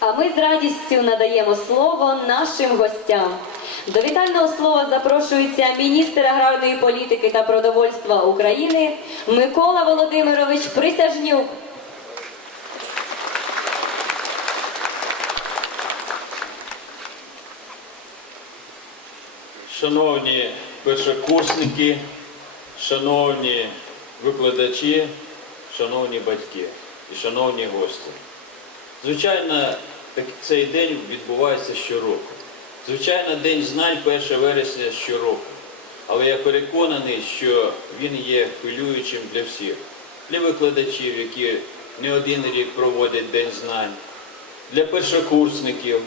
А ми з радістю надаємо слово нашим гостям. До вітального слова запрошується міністр аграрної політики та продовольства України Микола Володимирович Присяжнюк. Шановні першокурсники, шановні викладачі, шановні батьки і шановні гості. Звичайно, цей день відбувається щороку. Звичайно, День знань 1 вересня щороку. Але я переконаний, що він є хвилюючим для всіх, для викладачів, які не один рік проводять День знань, для першокурсників,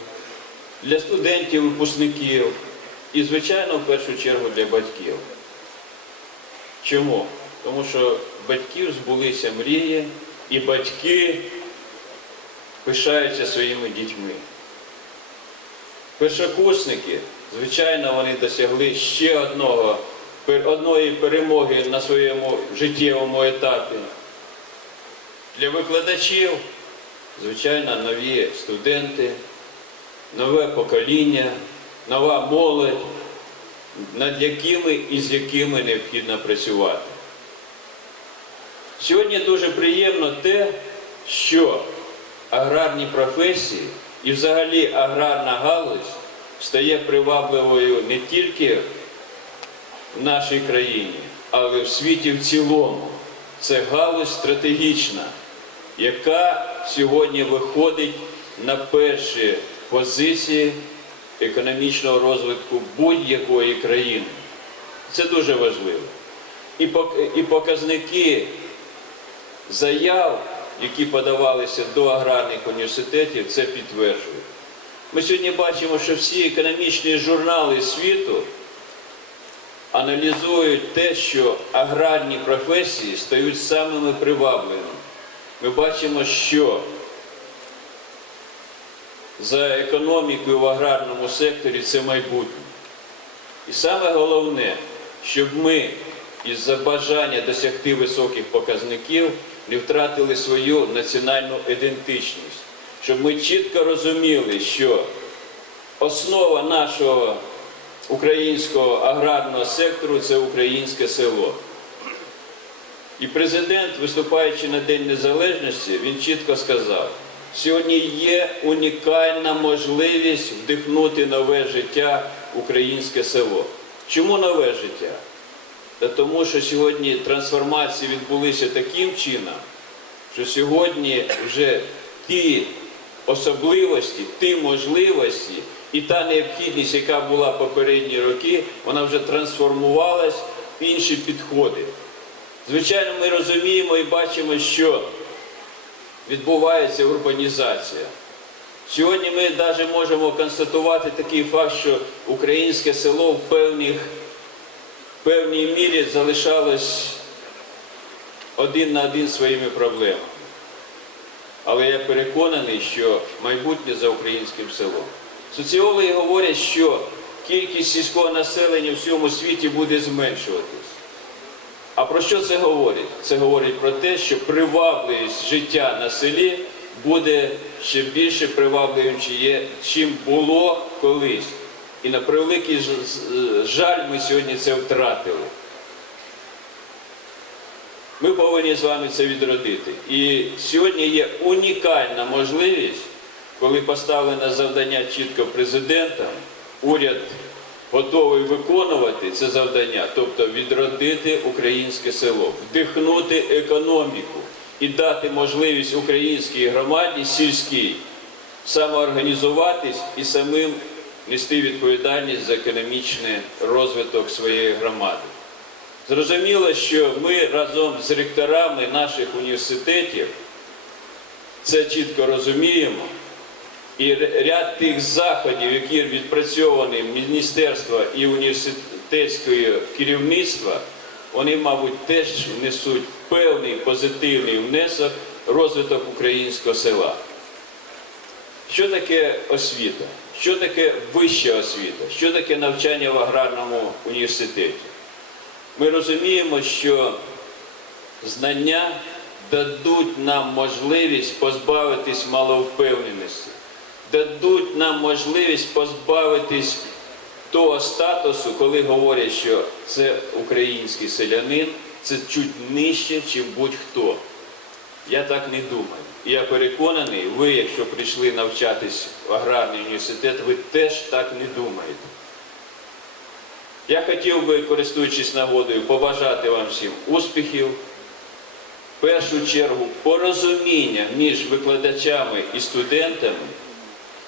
для студентів, випускників і, звичайно, в першу чергу для батьків. Чому? Тому що батьків збулися мрії, і батьки пишаються своїми дітьми. Першокурсники, звичайно, вони досягли ще одного, одної перемоги на своєму життєвому етапі. Для викладачів, звичайно, нові студенти, нове покоління, нова молодь, над якими і з якими необхідно працювати. Сьогодні дуже приємно те, що аграрні професії і взагалі аграрна галузь стає привабливою не тільки в нашій країні, але в світі в цілому. Це галузь стратегічна, яка сьогодні виходить на перші позиції економічного розвитку будь-якої країни. Це дуже важливо. І показники заяв, які подавалися до аграрних університетів, це підтверджують. Ми сьогодні бачимо, що всі економічні журнали світу аналізують те, що аграрні професії стають самими привабливими. Ми бачимо, що за економікою в аграрному секторі це майбутнє. І саме головне, щоб ми із-за бажання досягти високих показників не втратили свою національну ідентичність, щоб ми чітко розуміли, що основа нашого українського аграрного сектору це українське село. І президент, виступаючи на День Незалежності, він чітко сказав, сьогодні є унікальна можливість вдихнути нове життя українське село. Чому нове життя? Тому, що сьогодні трансформації відбулися таким чином, що сьогодні вже ті особливості, ті можливості і та необхідність, яка була попередні роки, вона вже трансформувалась в інші підходи. Звичайно, ми розуміємо і бачимо, що відбувається урбанізація. Сьогодні ми навіть можемо констатувати такий факт, що українське село в певних, певній мірі залишалось один на один своїми проблемами. Але я переконаний, що майбутнє за українським селом. Соціологи говорять, що кількість сільського населення в всьому світі буде зменшуватись. А про що це говорить? Це говорить про те, що привабливість життя на селі буде ще більше привабливим, чим було колись. І на превеликий жаль ми сьогодні це втратили. Ми повинні з вами це відродити. І сьогодні є унікальна можливість, коли поставлене завдання чітко президентом, уряд готовий виконувати це завдання, тобто відродити українське село, вдихнути економіку і дати можливість українській громаді сільській самоорганізуватись і самим нести відповідальність за економічний розвиток своєї громади. Зрозуміло, що ми разом з ректорами наших університетів це чітко розуміємо. І ряд тих заходів, які відпрацьовані міністерства і університетського керівництва, вони, мабуть, теж внесуть певний позитивний внесок в розвиток українського села. Що таке освіта? Що таке вища освіта? Що таке навчання в аграрному університеті? Ми розуміємо, що знання дадуть нам можливість позбавитись маловпевненості, дадуть нам можливість позбавитись того статусу, коли говорять, що це український селянин, це чуть нижче, ніж будь-хто. Я так не думаю. Я переконаний, ви, якщо прийшли навчатись в аграрний університет, ви теж так не думаєте. Я хотів би, користуючись нагодою, побажати вам всім успіхів. В першу чергу порозуміння між викладачами і студентами,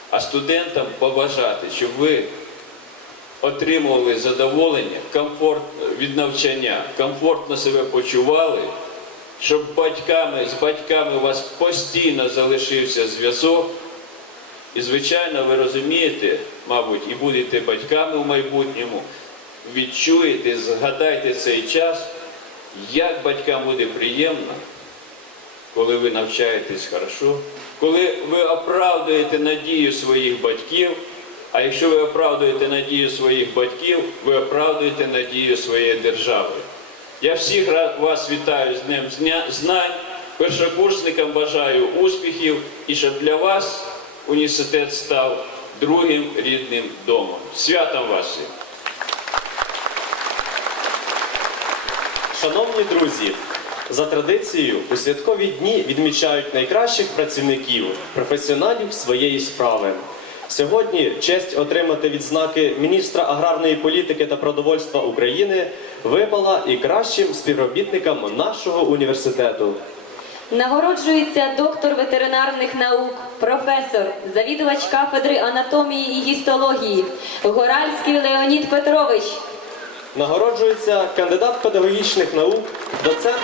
а студентам побажати, щоб ви отримували задоволення, комфорт від навчання, комфортно себе почували, щоб батьками, з батьками у вас постійно залишився зв'язок. І, звичайно, ви розумієте, мабуть, і будете батьками в майбутньому, відчуєте, згадайте цей час, як батькам буде приємно, коли ви навчаєтесь хорошо, коли ви оправдуєте надію своїх батьків, а якщо ви оправдуєте надію своїх батьків, ви оправдуєте надію своєї держави. Я всіх вас вітаю з Днем Знань. Першокурсникам бажаю успіхів і щоб для вас університет став другим рідним домом. Святом вас всіх! Шановні друзі, за традицією у святкові дні відмічають найкращих працівників, професіоналів своєї справи. Сьогодні честь отримати відзнаки міністра аграрної політики та продовольства України випала і кращим співробітникам нашого університету. Нагороджується доктор ветеринарних наук, професор, завідувач кафедри анатомії і гістології Горальський Леонід Петрович. Нагороджується кандидат педагогічних наук, доцент.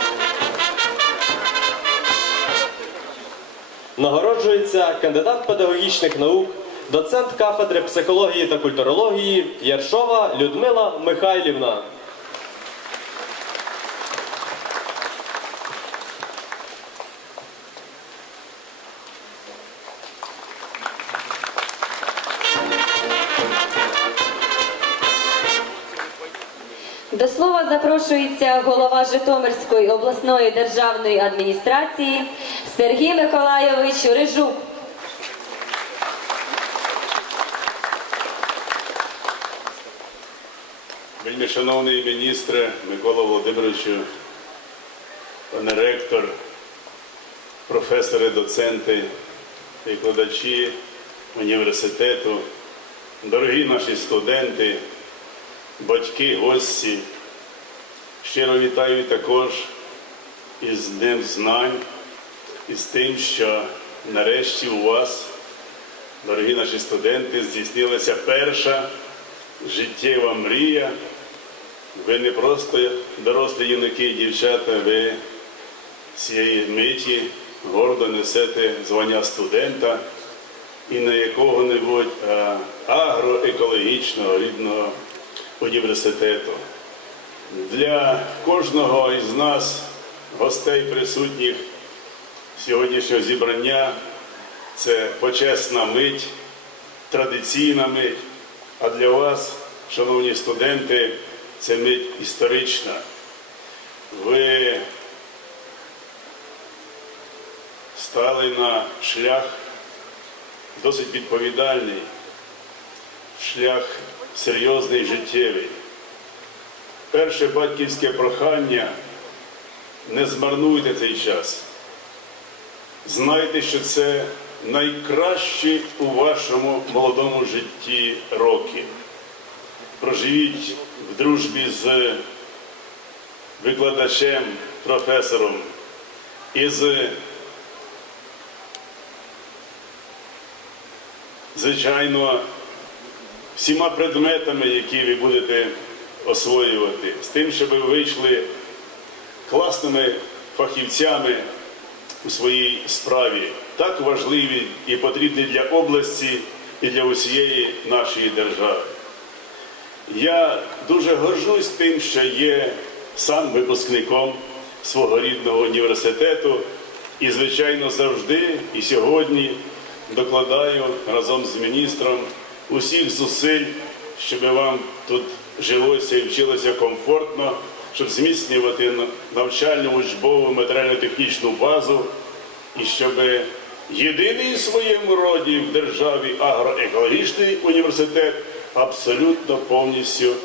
Нагороджується кандидат педагогічних наук, доцент кафедри психології та культурології Яршова Людмила Михайлівна. До слова запрошується голова Житомирської обласної державної адміністрації Сергій Миколайович Рижук. Вельми шановний міністре Микола Володимировичу, пане ректор, професори, доценти, викладачі університету, дорогі наші студенти, батьки, гості, щиро вітаю також із Днем Знань і з тим, що нарешті у вас, дорогі наші студенти, здійснилася перша життєва мрія. Ви не просто дорослі юнаки і дівчата, ви цієї миті гордо несете звання студента і на якого-небудь агроекологічного рідного університету. Для кожного із нас, гостей присутніх сьогоднішнього зібрання, це почесна мить, традиційна мить. А для вас, шановні студенти, це мить історична. Ви стали на шлях досить відповідальний, шлях серйозний життєвий. Перше батьківське прохання не змарнуйте цей час. Знайте, що це найкращі у вашому молодому житті роки. Проживіть в дружбі з викладачем, професором, із звичайно всіма предметами, які ви будете освоювати, з тим, щоб ви вийшли класними фахівцями у своїй справі, так важливі і потрібні для області і для усієї нашої держави. Я дуже горжусь тим, що є сам випускником свого рідного університету і, звичайно, завжди і сьогодні докладаю разом з міністром усіх зусиль, щоб вам тут жилося і вчилося комфортно, щоб зміцнювати навчальну учбову матеріально-технічну базу і щоб єдиний в своєму роді в державі агроекологічний університет абсолютно повністю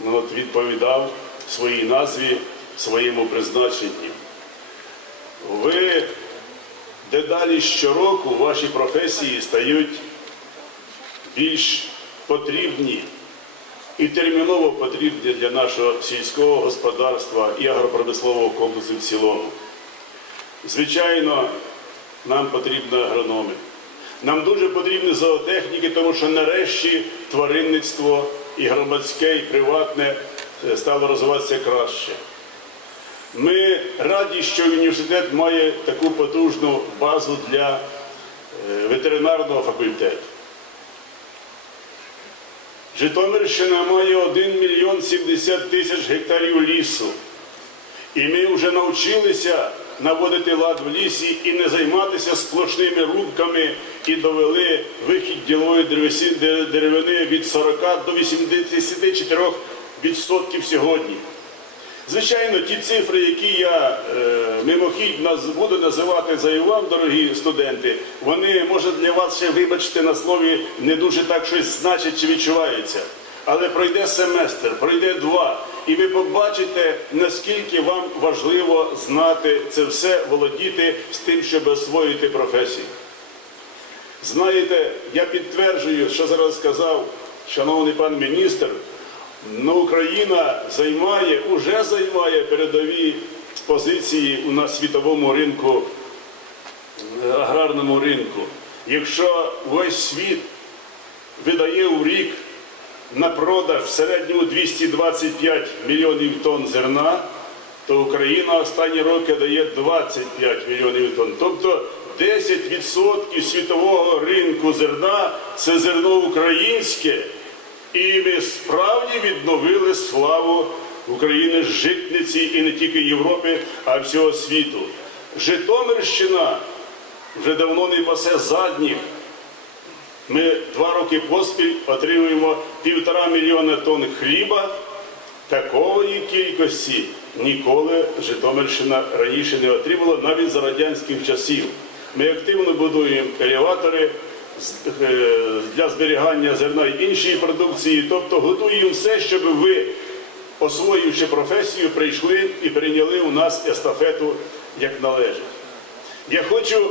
ну, от, відповідав своїй назві, своєму призначенні. Ви дедалі щороку ваші професії стають більш потрібні і терміново потрібні для нашого сільського господарства і агропромислового комплексу в цілому. Звичайно, нам потрібні агрономи. Нам дуже потрібні зоотехніки, тому що нарешті тваринництво і громадське, і приватне е, стало розвиватися краще. Ми раді, що університет має таку потужну базу для е, ветеринарного факультету. Житомирщина має 1 мільйон 70 тисяч гектарів лісу. І ми вже навчилися наводити лад в лісі і не займатися сплошними рубками і довели вихід ділової деревини від 40 до 84% відсотків сьогодні. Звичайно, ті цифри, які я е, мимохідь буду називати за вам, дорогі студенти, вони, може, для вас ще, вибачте, на слові не дуже так щось значить чи відчувається. Але пройде семестр, пройде два, і ви побачите, наскільки вам важливо знати це все, володіти з тим, щоб освоїти професію. Знаєте, я підтверджую, що зараз сказав шановний пан міністр, ну, Україна займає, уже займає передові позиції у на світовому ринку, аграрному ринку. Якщо весь світ видає у рік на продаж в середньому 225 мільйонів тонн зерна, то Україна останні роки дає 25 мільйонів тонн. Тобто 10% світового ринку зерна це зерно українське. І ми справді відновили славу України житниці і не тільки Європи, а всього світу. Житомирщина вже давно не пасе задніх. Ми два роки поспіль отримуємо півтора мільйона тонн хліба. Такої кількості ніколи Житомирщина раніше не отримала навіть за радянських часів. Ми активно будуємо елеватори е, для зберігання зерна і іншої продукції, тобто готуємо все, щоб ви, освоюючи професію, прийшли і прийняли у нас естафету як належить. Я хочу,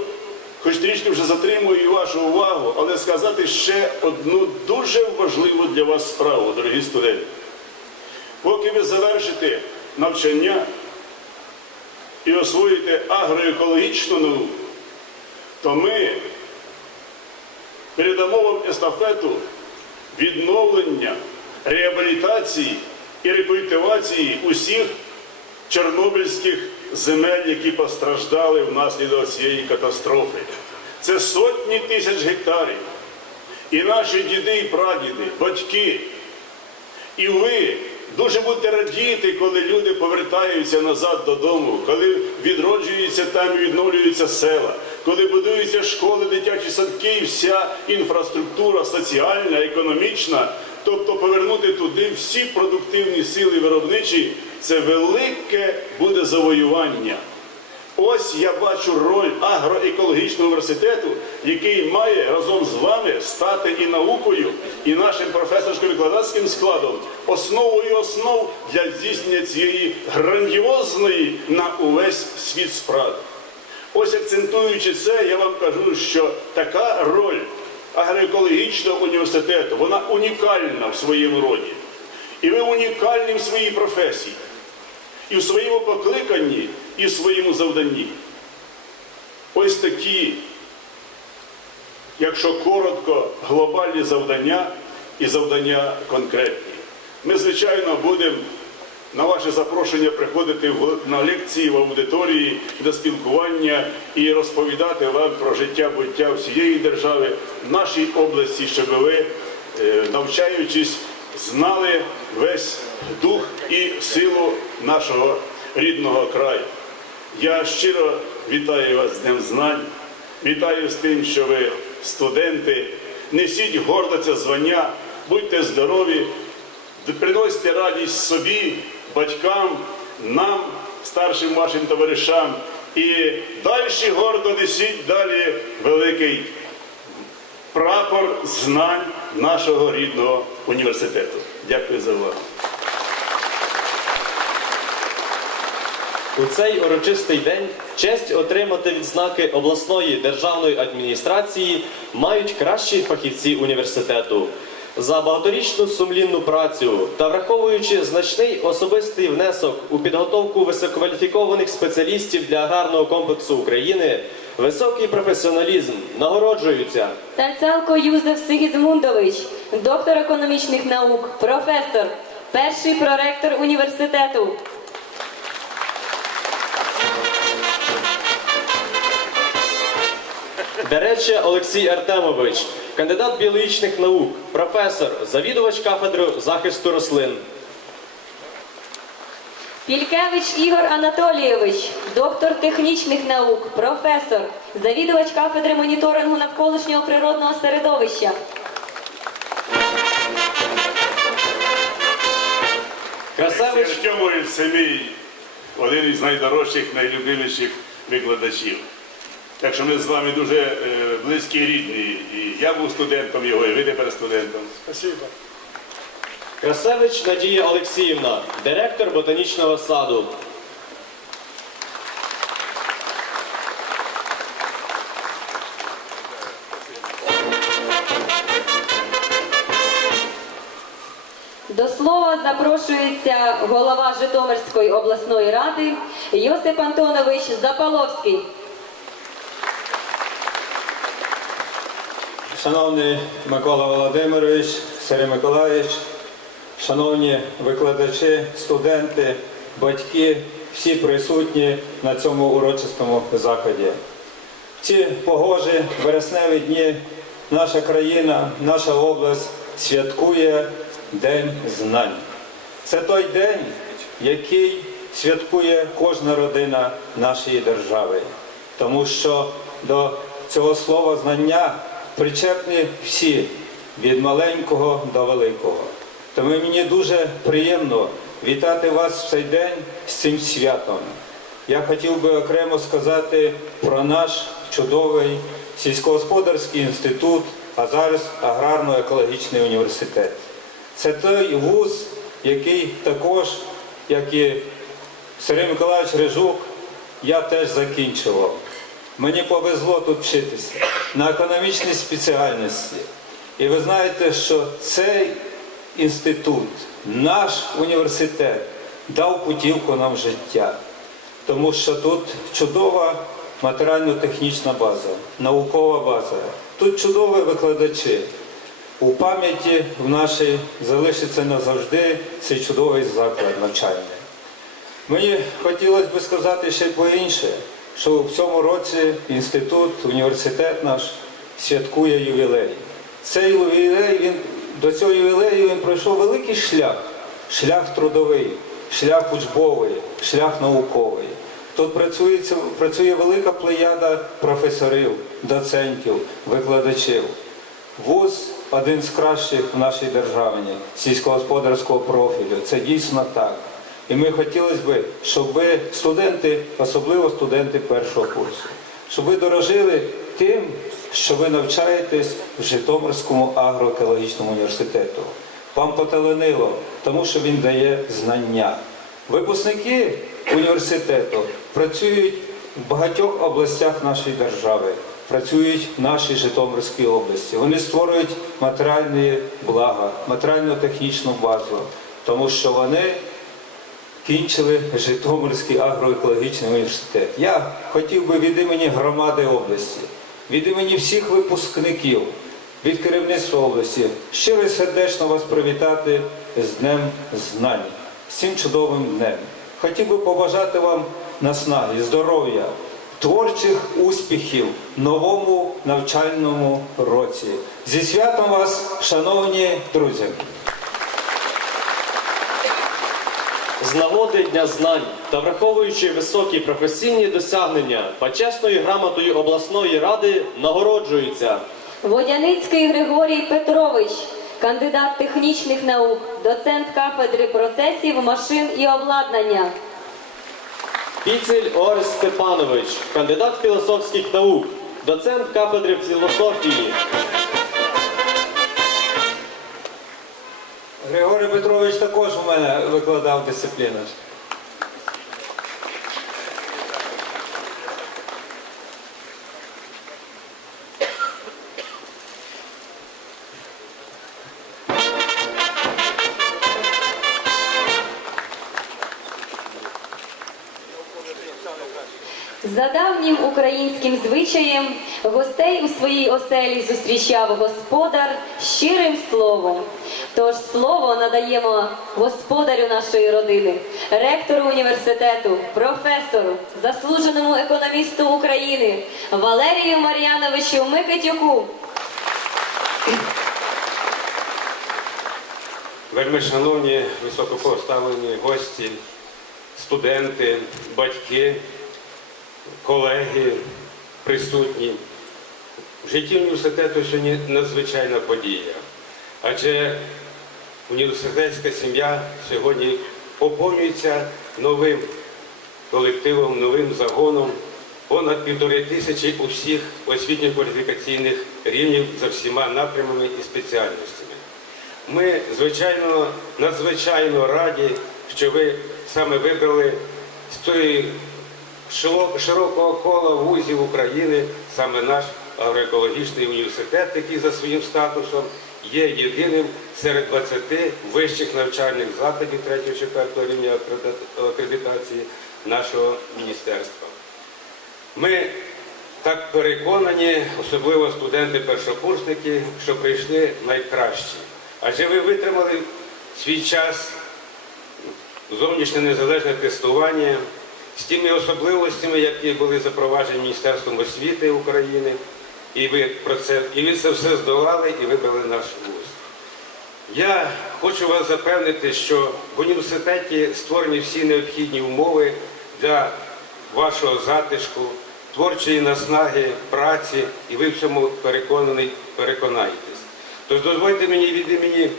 хоч трішки вже затримую вашу увагу, але сказати ще одну дуже важливу для вас справу, дорогі студенти. Поки ви завершите навчання і освоїте агроекологічну науку, то ми передамо вам естафету відновлення, реабілітації і рекультивації усіх чорнобильських земель, які постраждали внаслідок цієї катастрофи. Це сотні тисяч гектарів. І наші діди і прадіди, батьки, і ви дуже будете радіти, коли люди повертаються назад додому, коли відроджуються там і відновлюються села, коли будуються школи, дитячі садки, і вся інфраструктура соціальна, економічна. Тобто повернути туди всі продуктивні сили виробничі це велике буде завоювання. Ось я бачу роль агроекологічного університету, який має разом з вами стати і наукою, і нашим професорсько-викладацьким складом основою основ для здійснення цієї грандіозної на увесь світ справи. Ось акцентуючи це, я вам кажу, що така роль агроекологічного університету, вона унікальна в своєму роді. І ви унікальні в своїй професії і в своєму покликанні, і в своєму завданні. Ось такі, якщо коротко, глобальні завдання і завдання конкретні. Ми, звичайно, будемо на ваше запрошення приходити на лекції в аудиторії до спілкування і розповідати вам про життя буття всієї держави, в нашій області, щоб ви, е, навчаючись, знали весь дух і силу нашого рідного краю. Я щиро вітаю вас з Днем Знань, вітаю з тим, що ви студенти. Несіть гордо це звання, будьте здорові, приносьте радість собі, батькам, нам, старшим вашим товаришам І далі гордо несіть далі великий прапор знань нашого рідного університету. Дякую за увагу. У цей урочистий день честь отримати відзнаки обласної державної адміністрації мають кращі фахівці університету. За багаторічну сумлінну працю та враховуючи значний особистий внесок у підготовку висококваліфікованих спеціалістів для аграрного комплексу України, високий професіоналізм нагороджуються Цальцалко Юзеф Сигізмундович, доктор економічних наук, професор, перший проректор університету. Дереча Олексій Артемович, кандидат біологічних наук, професор, завідувач кафедри захисту рослин. Пількевич Ігор Анатолійович, доктор технічних наук, професор, завідувач кафедри моніторингу навколишнього природного середовища. Красавич Артемович це мій один із найдорожчих, найлюбиміших викладачів. Так що ми з вами дуже е, близькі і рідні. І я був студентом його, і ви тепер студентом. Спасибо. Красевич Надія Олексіївна, директор ботанічного саду. До слова запрошується голова Житомирської обласної ради Йосип Антонович Запаловський. Шановний Микола Володимирович, Сергій Миколаївич, шановні викладачі, студенти, батьки, всі присутні на цьому урочистому заході. В ці погожі вересневі дні наша країна, наша область святкує День знань. Це той день, який святкує кожна родина нашої держави. Тому що до цього слова знання причепні всі від маленького до великого. Тому мені дуже приємно вітати вас в цей день з цим святом. Я хотів би окремо сказати про наш чудовий сільськогосподарський інститут, а зараз аграрно-екологічний університет. Це той вуз, який також, як і Сергій Миколаївич Рижук, я теж закінчував. Мені повезло тут вчитися на економічній спеціальності. І ви знаєте, що цей інститут, наш університет, дав путівку нам в життя. Тому що тут чудова матеріально-технічна база, наукова база. Тут чудові викладачі. У пам'яті в нашій залишиться назавжди цей чудовий заклад навчальний. Мені хотілося б сказати ще й по-інше, що в цьому році інститут, університет наш святкує ювілей. Цей ювілей, він, до цього ювілею він пройшов великий шлях, шлях трудовий, шлях учбовий, шлях науковий. Тут працює, працює велика плеяда професорів, доцентів, викладачів. ВУЗ один з кращих в нашій державі сільськогосподарського профілю. Це дійсно так. І ми хотілося б, щоб ви, студенти, особливо студенти першого курсу, щоб ви дорожили тим, що ви навчаєтесь в Житомирському агроекологічному університету. Вам поталенило, тому що він дає знання. Випускники університету працюють в багатьох областях нашої держави, працюють в нашій Житомирській області. Вони створюють матеріальні блага, матеріально-технічну базу, тому що вони кінчили Житомирський агроекологічний університет. Я хотів би від імені громади області, від імені всіх випускників, від керівництва області щиро і сердечно вас привітати з Днем Знань, з цим чудовим днем. Хотів би побажати вам наснаги, здоров'я, творчих успіхів новому навчальному році. Зі святом вас, шановні друзі! З нагоди Дня знань та враховуючи високі професійні досягнення, почесною грамотою обласної ради нагороджуються Водяницький Григорій Петрович, кандидат технічних наук, доцент кафедри процесів, машин і обладнання. Піцель Орес Степанович, кандидат філософських наук, доцент кафедри філософії. Григорій Петрович також мене викладав дисципліну. За давнім українським звичаєм гостей у своїй оселі зустрічав господар щирим словом. Тож слово надаємо господарю нашої родини, ректору університету, професору, заслуженому економісту України Валерію Мар'яновичу Микитюку. Вельми шановні високопоставлені гості, студенти, батьки, колеги, присутні. В житті університету сьогодні надзвичайна подія. Адже університетська сім'я сьогодні поповнюється новим колективом, новим загоном. Понад півтори тисячі усіх освітньо-кваліфікаційних рівнів за всіма напрямами і спеціальностями. Ми, звичайно, надзвичайно раді, що ви саме вибрали з тої широкого кола вузів України саме наш агроекологічний університет, який за своїм статусом є єдиним серед 20 вищих навчальних закладів 3-4 рівня акредитації нашого міністерства. Ми так переконані, особливо студенти-першокурсники, що прийшли найкращі. Адже ви витримали свій час зовнішнє незалежне тестування з тими особливостями, які були запроваджені Міністерством освіти України, і ви про це і ви це все здолали і вибрали наш вуз. Я хочу вас запевнити, що в університеті створені всі необхідні умови для вашого затишку, творчої наснаги, праці, і ви в цьому переконані, переконаєтесь. Тож дозвольте мені від імені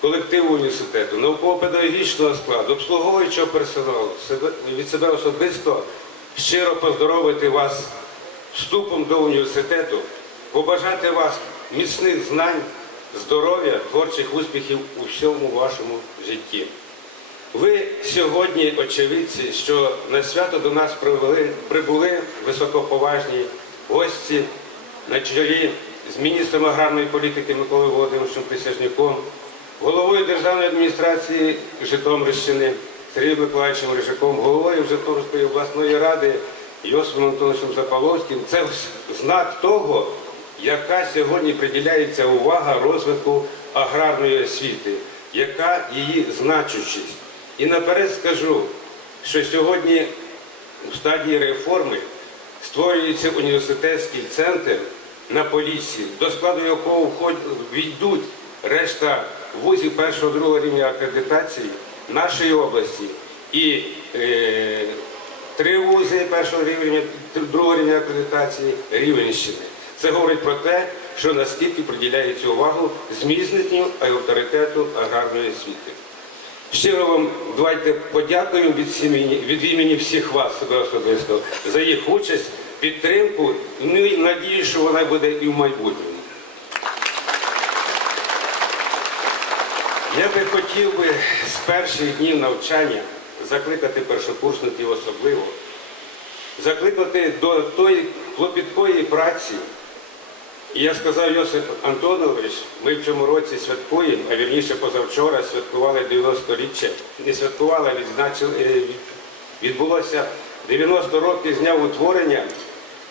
колективу університету, науково-педагогічного складу, обслуговуючого персоналу, від себе особисто щиро поздоровити вас вступом до університету, побажати вас міцних знань, здоров'я, творчих успіхів у всьому вашому житті. Ви сьогодні очевидці, що на свято до нас привели, прибули високоповажні гості на чолі з міністром аграрної політики Миколою Володимировичем Присяжнюком, головою державної адміністрації Житомирщини Сергієм Миколаївичем Рижаком, головою Житомирської обласної ради Йосифом Антоновичем Запаловським. Це знак того, яка сьогодні приділяється увага розвитку аграрної освіти, яка її значущість. І наперед скажу, що сьогодні у стадії реформи створюється університетський центр на Поліссі, до складу якого війдуть решта вузів першого другого рівня акредитації нашої області і е, три вузи першого рівня, другого рівня акредитації Рівненщини. Це говорить про те, що наскільки приділяється увагу зміцненню авторитету аграрної освіти. Щиро вам давайте подякуємо від імені, від імені всіх вас себе особисто за їх участь, підтримку. Ну і надію, що вона буде і в майбутньому. Я би хотів би з перших днів навчання закликати першокурсників особливо, закликати до тої клопіткої праці. І я сказав Йосип Антонович, ми в цьому році святкуємо, а вірніше позавчора святкували 90-річчя. Не святкували, відзначили, е, відбулося 90 років з дня утворення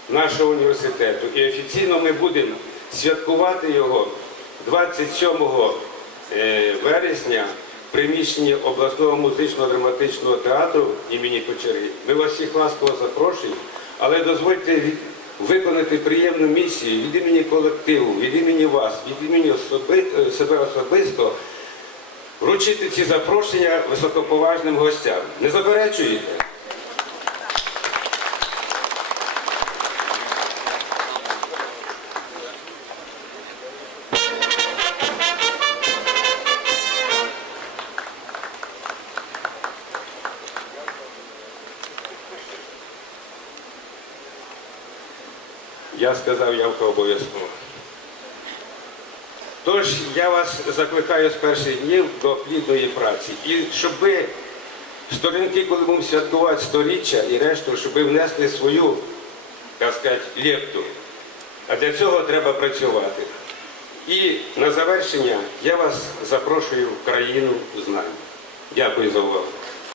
нашого університету. І офіційно ми будемо святкувати його 27 е, вересня приміщенні обласного музично-драматичного театру імені Кочерги. Ми вас всіх ласково запрошуємо, але дозвольте виконати приємну місію від імені колективу, від імені вас, від імені особи, е, себе особисто, вручити ці запрошення високоповажним гостям. Не заперечуєте? Сказав явка обов'язково. Тож я вас закликаю з перших днів до плідної праці. І щоб ви сторінки, коли будемо святкувати сторіччя і решту, щоб ви внесли свою, так сказати, лепту. А для цього треба працювати. І на завершення я вас запрошую в країну знань. Дякую за увагу.